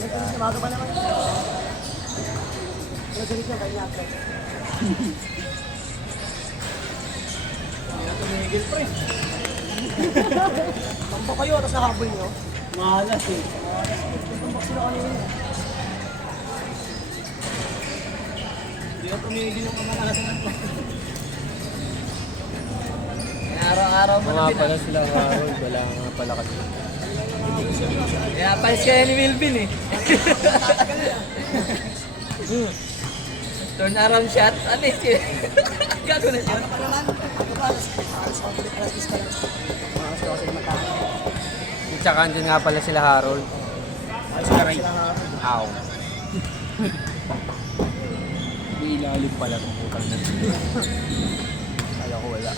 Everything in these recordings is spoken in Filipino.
Siyempre, umaga pa naman. Pero ganit nyo, kaya natin. Hindi na tumigil, pre. Tampo kayo, tapos nakahabol nyo. Mahalas eh. Tumbak sila kanina. Hindi na tumigil yung kamalasan natin. Araw-araw mo na Pala sila Harold, wala nga pala kasi. kaya palis kaya ni Wilvin eh. Turn around shot, ano eh. Gago na siya. Tsaka andun nga pala sila Harold. Ow. May ilalim pala kung putang na. Kaya ko wala.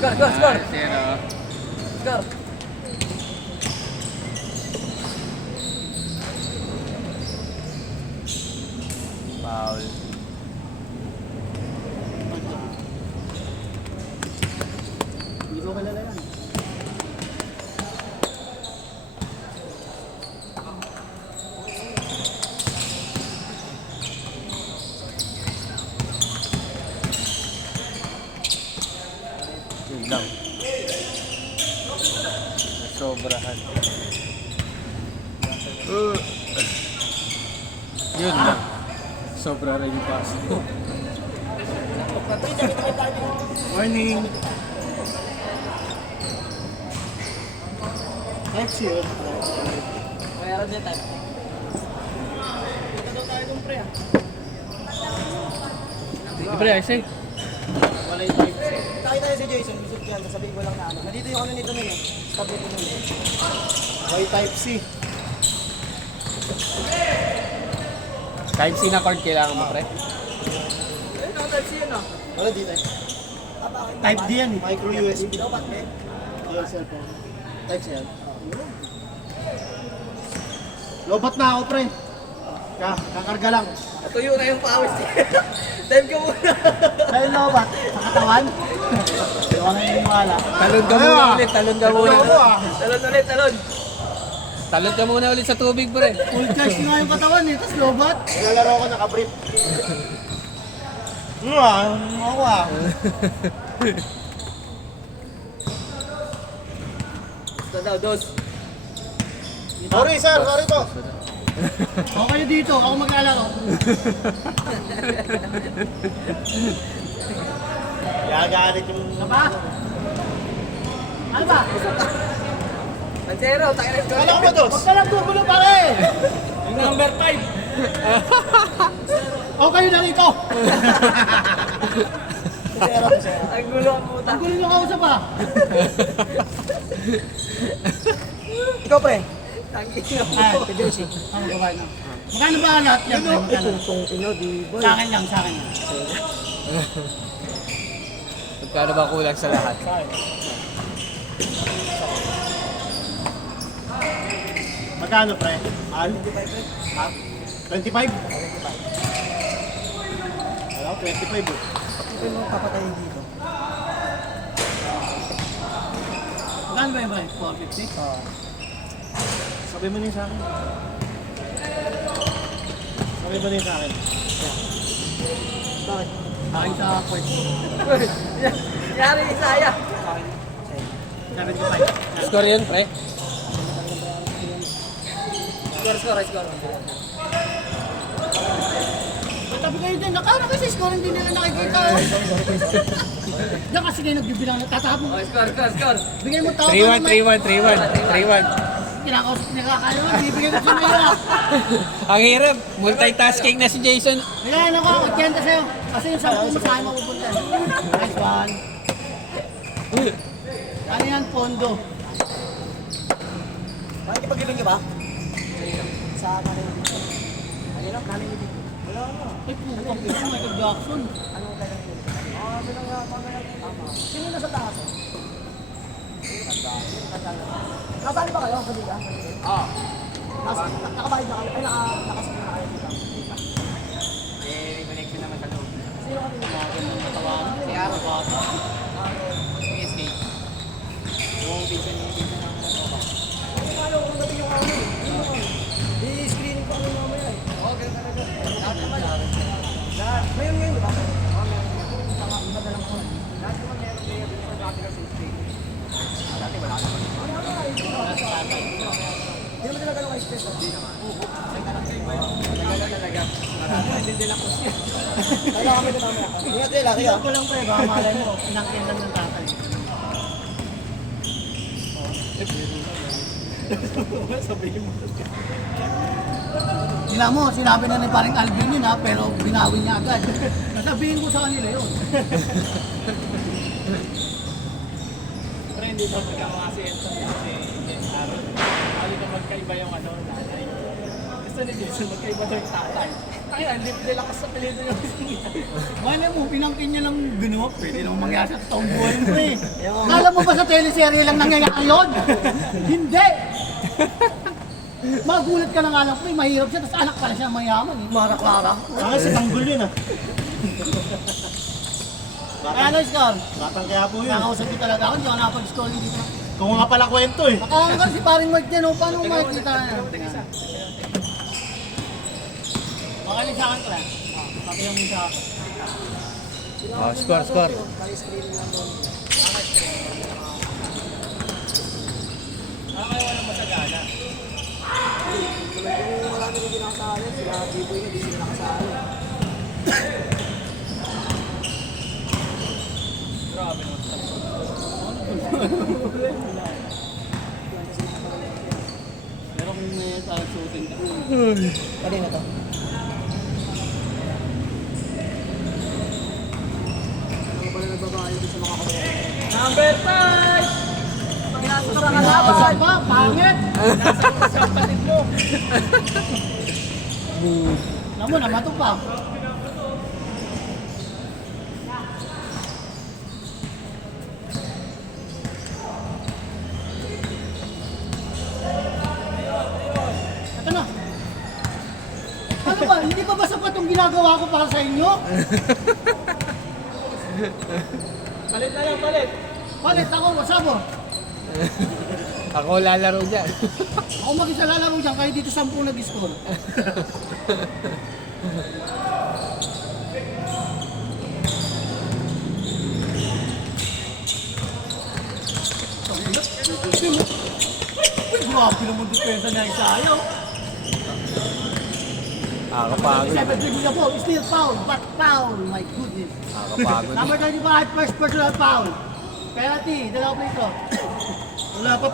Score! Zero. Score! Foul. Hindi ko kilala yan. Yun lang. Sobrahan. Yun lang. Sobra rin yung pass. Morning! Next year. Mayroon din tayo. Dito daw tayo kung pre ah. Pre, I say. Wala yung type C. Takita tayo si Jason, isip yan, sasabihin ko lang na ano. Nandito yung ano nito nun eh. Stop nito nun eh. Y-type C. Type C na card kailangan mo, pre? Ayun ako, type C yun ah. Wala dito eh. Type D yan eh. Micro USB. Dapat eh. Your cellphone. Type C yan. Lobat na ako, pre. Kakarga lang. Natuyo na yung pawis eh. Time ko muna. Dahil lobat, sa katawan. Hindi ko na inimala. Talon ka muna ulit, talon ka muna. Talon ulit, talon. Talon ka muna ulit sa tubig, pre. Full charge nga yung katawan eh, tapos lobat. Naglalaro ko nakabrief. Ako ah. Ito daw, dos. Sorry sir, sorry po. Ako kayo dito, ako maglalaro. Gagalit yung... Ano ba? Ano ba? Pansero, tayo na. Wala ko ba dos? Huwag ka lang gugulo pare! Yung number 5. Ako kayo na rito! Ang gulo ang puta. Ang gulo nyo kausap ah! Ikaw pre. Tangin na Ah, mo. si Josie. Ano ba na? Magkano ba lahat yan? Pre? Magkano? Itong ino, di ba? Sa akin lang, sa akin lang. Magkano ba kulang sa lahat? Magkano pre? Mahal? 25 pre. Ha? 25? Alam, 25 eh. Ito yung papatayin dito. Magkano ba yun pre? 450? Sabi mo niya sa akin. Sabi mo niya sa akin. Bakit? Akin sa point. Yari ni Saya. 75. Score yun, pre? Score. Tabi kayo din. Nakara kasi score hindi nila nakikita. Diyan kasi kayo nagbibilang na tatapon. Oh, score. Bigay mo tao. 3-1, 3-1. Kinakausap niya kakaya mo. Bibigay ko sa iyo. Ang hirap. Multitasking na si Jason. Ayan ako. Magkenta sa'yo. Kasi yung 10 mo sa akin mapupunta. Nice one. Ano yan? Pondo. Bakit ipag-ibig niyo ba? Sa kanin. Ano lang, kanin dito. Wala na. Ay, pupang ito. Michael Jackson. Ano tayo ng dito? Bilang nga, tama. Sino nasa taas? Nasali ba kayo? Sa liga? Oo. Nakabayad na kayo? Ay, nakasali na kayo dito? Eh, Kaya kami na namin. Ingat kayo, laki Ikaw ko lang pa eh, baka malay mo, pinangkin lang ng tatay. Sabihin mo. Tingnan mo, sinabi na ni paring Alvin yun ha, pero binawi niya agad. Nasabihin ko sa kanila yun. Pero hindi ba magkakasi ito kasi Aaron? Lalo na magkaiba yung ano, nanay. Gusto ni Jason, magkaiba daw yung tatay. Ay, ang lip nila kasi sa pilido yung Wala mo, pinangkin niya ng ginawa. Pwede naman mangyari sa taong buhay mo eh. Kala mo ba sa teleserye lang nangyayari yun? Hindi! Magulat ka na nga lang, pre, mahirap siya, tapos anak pala siya mayaman eh. Mara-klara. Si Tanggol yun ah. Kaya ano, Scar? Batang kaya po Nakausap ko talaga ako, hindi ako nakapag-story dito. Kung nga pala kwento eh. Nakakanggal si paring Mike dyan, oh, paano makikita na? Baka sa akin pala. Pati yung isa. Score. Kaya walang masagana. Kung wala nila ginakasali, sila B-boy na di sila nakasali. Grabe naman. Pero kung may tayong shooting ka. Pwede na to. Ano ba na nagbabayo dito sa mga kamera? Number 5! Pag nasa ka Kalaban ba? Pangit! Nasa ko sa kapatid mo. Alam mo, namato pa. Ito na. Ano ba? Hindi pa ba sapat yung ginagawa ko para sa inyo? Palit na lang, palit. Palit ako, wasabo. Ako lalaro dyan. Ako mag-isa lalaro dyan, kaya dito 10 nag-score. Uy, grabe naman depensa na isayo. Nakakapagod. 7 dribble na po, still foul, but foul, my goodness. Nakakapagod. Number 25, first personal foul. Penalty, dalawa play ko. Wala pa,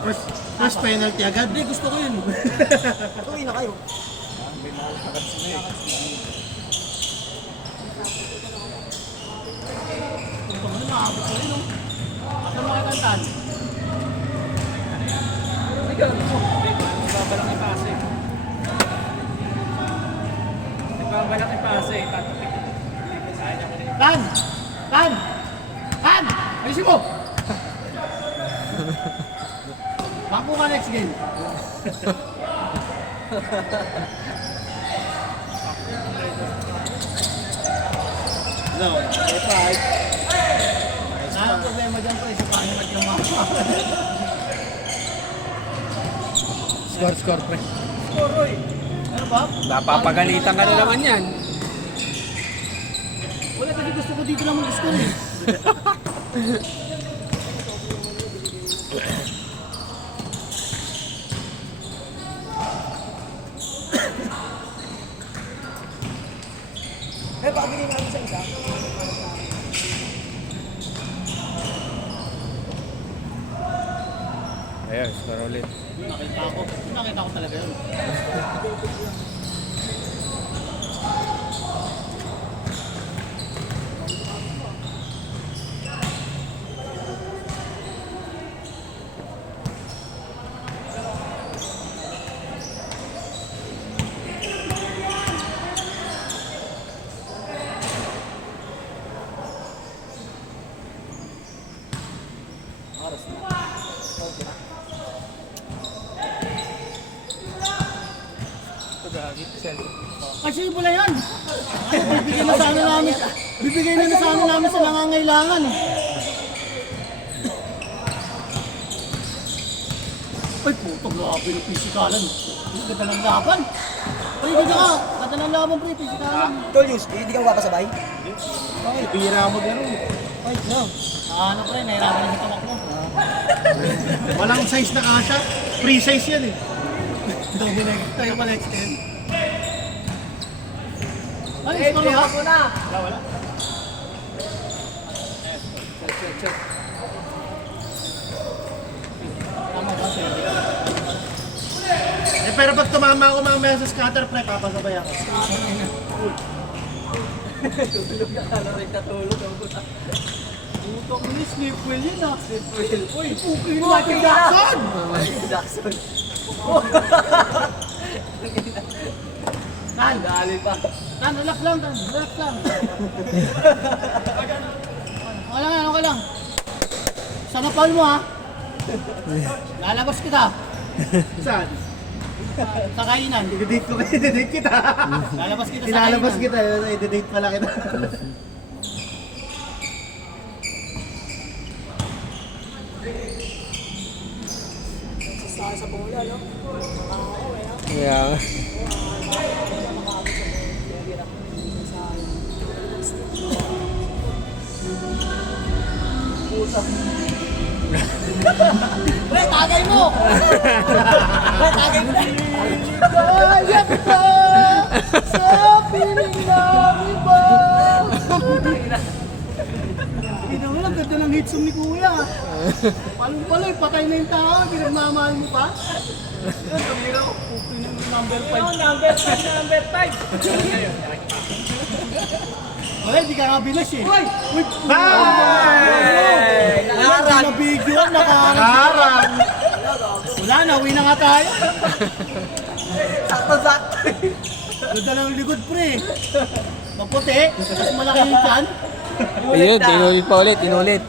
first penalty agad. Hindi, gusto ko yun. Uwi na kayo. Ito mo na, maabot ko rin, no? Asa mo kakantan? Nagbabalak ipase. Nagbabalak ipase. Tatapik. Sayang ako rin. Tan! Tan! Tan! Ayusin mo! Bangko ka next game. No, five. Ang problema dyan po, isa paano nagkamama. Score, pre. Roy! Ano ba? Napapagalitan ka na naman yan. Wala kasi gusto ko dito lang mag-score eh. Eh, baka bigyan natin sa isa. Ayun, score ulit. Nakita ko talaga yun. Oras na. Okay. Kasi pula yan. Bibigyan na sana namin. Bibigyan na sana namin sa nangangailangan eh. Ay, puto, grabe ng pisikalan. Ganda ng laban. Ay, ganda ka. Ganda ng laban, pre, pisikalan. Tol, Yus, hindi ka mapapasabay? Bira mo gano'n. Ay, no. Ano, pre, nahirapan na sa tamak mo. Walang size na kasha. Free size yan eh. Double X, tayo pala extend. Ay, Eh, score tira ba? mo na. Wala. Shot. Tama ba, sir? Eh, pero pag tumama ako mamaya sa scatter, pre, papasabay ako. Tulog ka, kala rin katulog. Putok mo ni Snipwell yun ah. Will. Uy, puki ni Michael Jackson! Michael Jackson. Tan, Dali pa. Tan, relax lang, Tan. Relax lang. Okay lang. Sana foul mo ha. Lalabas kita. Saan? Sa kainan. I-date ko kayo, i-date kita. Lalabas kita sa Ilalabas kainan. kita, i-date pala kita. Yeah. Pre, tagay mo! Pre, tagay mo! Kaya ka sa piling namin ba? Ina mo lang, ganda ng hit song ni Kuya. Palong pala, patay na yung tao, pinagmamahal mo pa? Yan, tumira ko. Pukin yung number 5. Number 5. Wala, di ka nga binas eh. Uy! Uy! Bye! Nakarang! Nabigyo, nakarang! Wala, nauwi na nga tayo. Sakto. Ganda ng likod pre. Maputi, tapos malaki yung tiyan. Ayun, tinulit pa ulit, tinulit.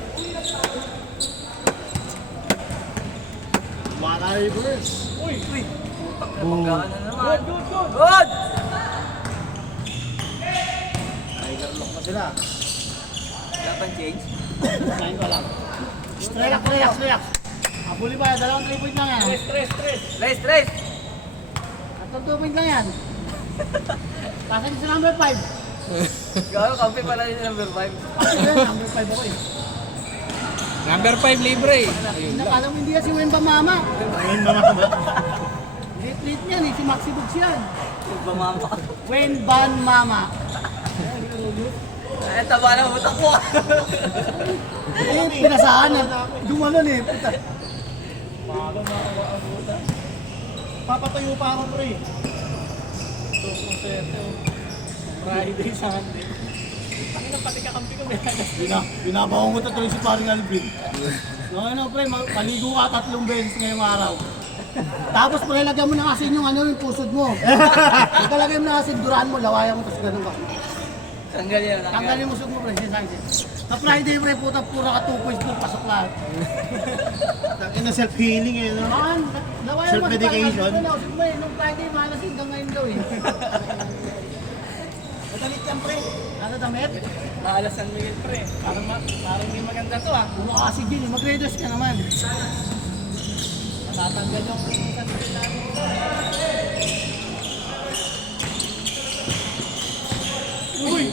Mara reverse. Uy. Boom. Good. Good. Tiger lock pa sila. Dapat change. Kain ko lang. Relax. Abuli ba, dalawang 3 point lang yan. Stress. At 2 point lang yan. Pasan sa number 5. Gawin, kampi pala yung number 5. Kasi yun, number 5 ako eh. Number 5 libre. Nakala mo hindi yan si Wemba Mama. Ayun, mama ko ba? Late niyan eh, si Maxi Bugs yan. Bumama. Wemban Mama. Eh, taba na utak mo. Eh, pinasahan na. Dumalon eh. Puta. Papatayo pa ako, pre. Friday, Sunday. Ang pati kakampi ko, may Binabaong ko tuloy si paring Alvin. No, pre, maligo ka 3 beses ngayong araw. Tapos pre, lagyan mo ng asin yung yung pusod mo. Pagkalagay mo ng asin, duraan mo, lawayan mo, tapos ganun ka. Tanggal yan. Tanggalin mo usog mo, pre, sinasangin. Sa Friday, pre, pura ka 2 points po, pasok lahat. Takin na self-healing eh, no? Maan, lawayan mo. Self-medication. Usog mo eh, nung Friday, malas hanggang ngayon daw eh. Madalit yan, pre. Ano damit? Maalas San Miguel, pre. Parang hindi maganda to, ah. Puro kasi din eh, mag-redos ka naman. Matatanggal yung sasabihin namin. Uy!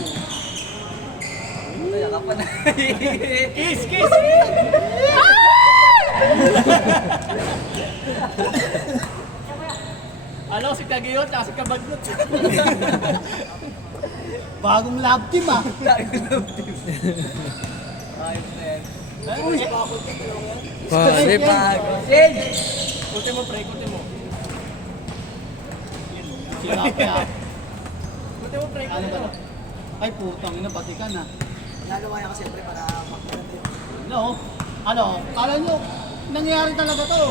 Kaya ka pa na. Kiss! Alam ko si Kagiyot, tsaka si Kabadnot. Bagong lab team ah. Ayos na yan. Uy! Pare, Change! Kuti mo, pre, kuti mo. Sinapya. Kuti mo, pre, Ano kuti ba? mo. Ay putang ina, pati ka na. Lalawayan ka siyempre para magpapalante. No? Ano? Kala nyo, nangyayari talaga to.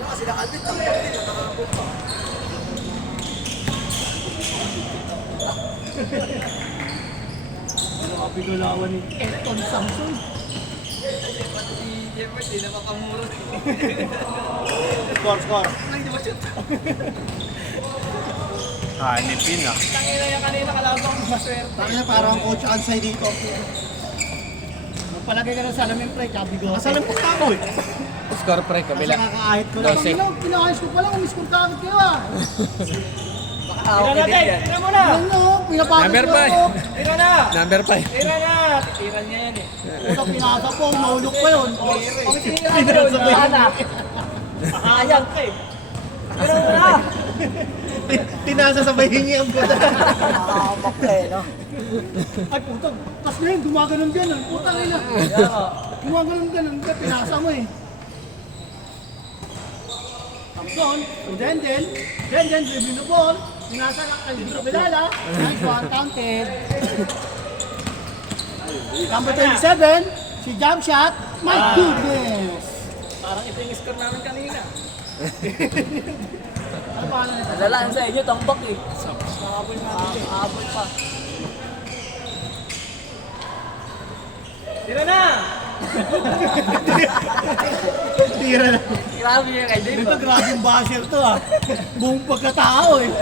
Kasi nakaldit, ang kapit, nakakabot pa. Ano ka pinulawan ni Elton Samson? Pati si Jeffrey, di na makamurot. Score. Ay, di ba shoot? hanipin ah. Tangina yan kanina, kalabang maswerte. Tangina, parang coach Ansay dito. Magpalagay ka ng salamin pre, kabi ko. Kasalan po ako eh. Score pre, Kasi kabila. nakakaahit ko na. Dose. Pinakayos ko pala, umiskor ka agad kayo ah. Tira na, Day! Tira mo na! Ano, pinapagod Number ko five. ako. Tira na! Number 5. Tira na! Tira niya yan eh. Puta, pinasa po, mahulog pa yun. Pag tira na, wala na. Sayang ka eh. Pero na! Tinasa sa bahingi ang puta. Nakakampak ka eh, no? Ay puta, tas na yun, gumaganon ganon. Puta ina. Gumaganon ganon, pinasa mo eh. Thompson, Denden, dribbling the ball. Pinasa lang kay Dito Bilala. Nice one, counted. Number 27, si jump shot. My goodness! Parang ito yung score namin kanina. Ano paano nito? Lalaan sa inyo, tambak eh. Nakabol namin. Aabot pa. Tira na! Tira na. Grabe yung kay Dave. Ito grabe yung basher to ah. Buong pagkatao eh.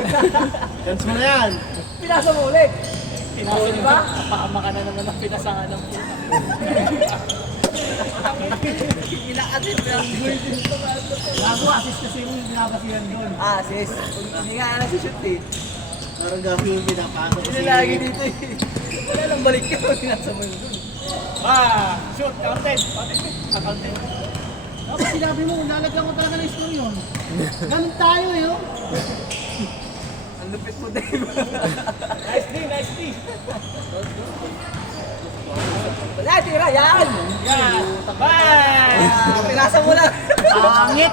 Chance mo na yan. Pinasa mo ulit. Pinasa di ba? Paama ka na naman ang pinasangan ng puta. Kinakatin mo yung Gago, assist kasi yung binabasihan doon. Ah, sis. Hindi nga na si shoot eh. Parang gago yung pinapasok Hindi lagi dito eh. Wala lang balik ka. Pinasa mo yun. Shoot, counted. Counted. Dapat sinabi mo, lalagyan ko talaga ng score yun. Ganun tayo eh oh. Ang lupit mo, Dave. Nice D, nice D. Wala, tira. Yan. Yan. Bye! Pinasa mo lang. Pangit!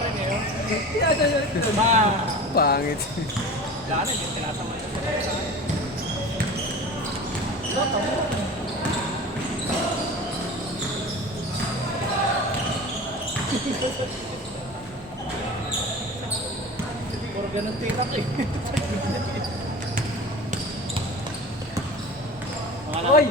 Pangit. Wala na, yung pinasa mo. Puro ganun tirak eh. Hoy!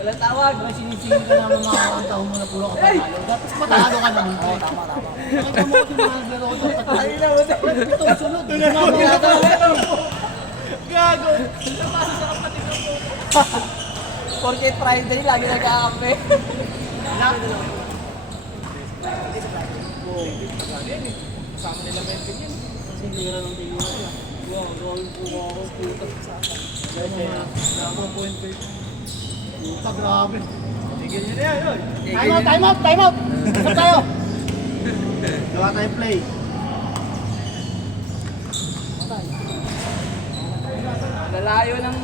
Walang tawag. Sinisingin ka naman mga taon mo na puro ka panalo. Tapos matalo ka naman. Oo, tama, tama. Nakita mo kung mga naglaro ko sa tatlo. Ay, na mo, Dave. Itong sunod. Gumagawa ka. Gago! Napasa sa kapatid ko. Porque Friday, lagi nagkakampi. Kasama nila Melvin yun. Kasi tira ng tingin ko. Wow, gawin po ako. Puta sa akin. Ako point per. Puta, grabe. Tigil nyo na yan, oy. Time out! Stop tayo! Gawa tayo play. Lalayo ng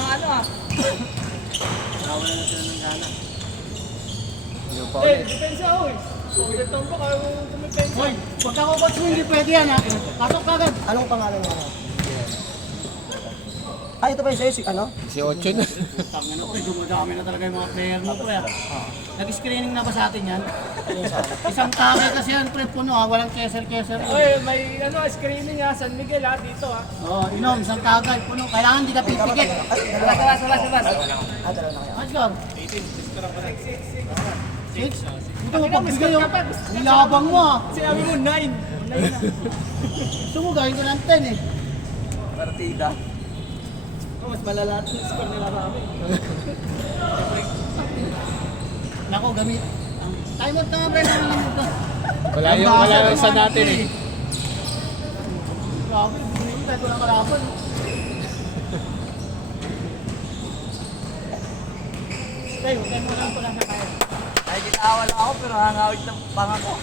ano ah. Nawala na sila ng gana. Eh, depensa oy. Overtime pa kayo kumipensa. Hoy, pag ako coach mo, hindi pwede yan ha. Pasok ka agad. Anong pangalan mo? Ay, ito ba yung sa'yo? Ano? Si Ocho na. Tangin na pre, dumadami na talaga yung mga player mo pre. Nag-screening na ba sa atin yan? Isang take kasi yan pre, puno ha, walang keser-keser. Oy, may screening ha, San Miguel ha, dito ha. Oo, inom, isang kagay, puno. Kailangan di ka pipikit. Labas. Ah, dalawa na kayo. Ano score? 6? Ito mo pagbigay yung nilabang mo ha. Sinabi mo 9. 9 na. Gusto mo gawin ko ng 10 eh. Partida. Oh, mas malala at yung score nila rami. Nako, gamit. Time out na nga pre, nalalang ito. Wala yung isa natin eh. Grabe, hindi ko tayo walang kalaban. Tayo, tayo mo lang pala sa kaya. Ay, kitawa lang ako pero hangawit ng pangako.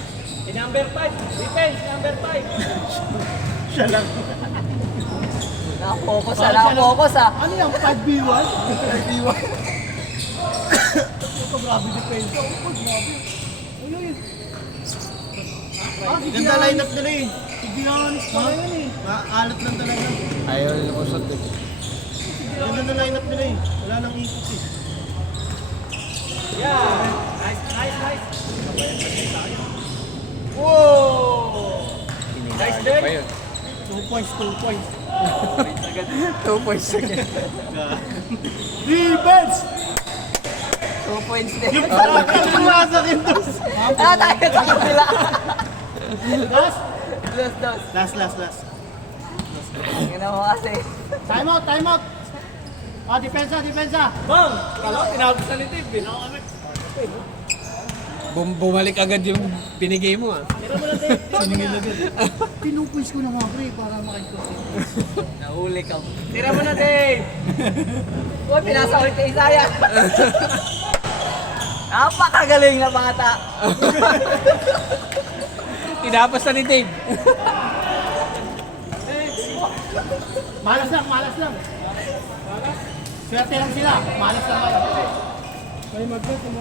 Si number 5, defense, number 5. Siya lang. Nakapokus ah. Ano yung 5v1? 5v1? Ito grabe depensa. Oh, grabe. Uy. Si Ganda lineup nila eh. Si Giannis pala yun eh. Maalat lang talaga. Ayaw lumusot eh. Ganda na lineup nila eh. Wala nang ikot eh. Yeah. Nice. Whoa! Nice Pa day. yun. 2 points. 2 points again. Defense! 2 points din. Sumasakin to. Tayo sila. Last! Dos. Tingnan mo kasi. Time out! Depensa! Bang! Kala ko tinawag sa ni Dave eh. Bumalik agad yung binigay mo ah. Siningil agad. 2 points ko na mga pre para makikita. Nahuli ka. Tira mo na, Dave. Uy, pinasa ulit kay Isaya. Napakagaling na bata. Tinapos na ni Dave. Malas lang, malas lang. Swerte lang sila. Malas lang kayo. Ay, mag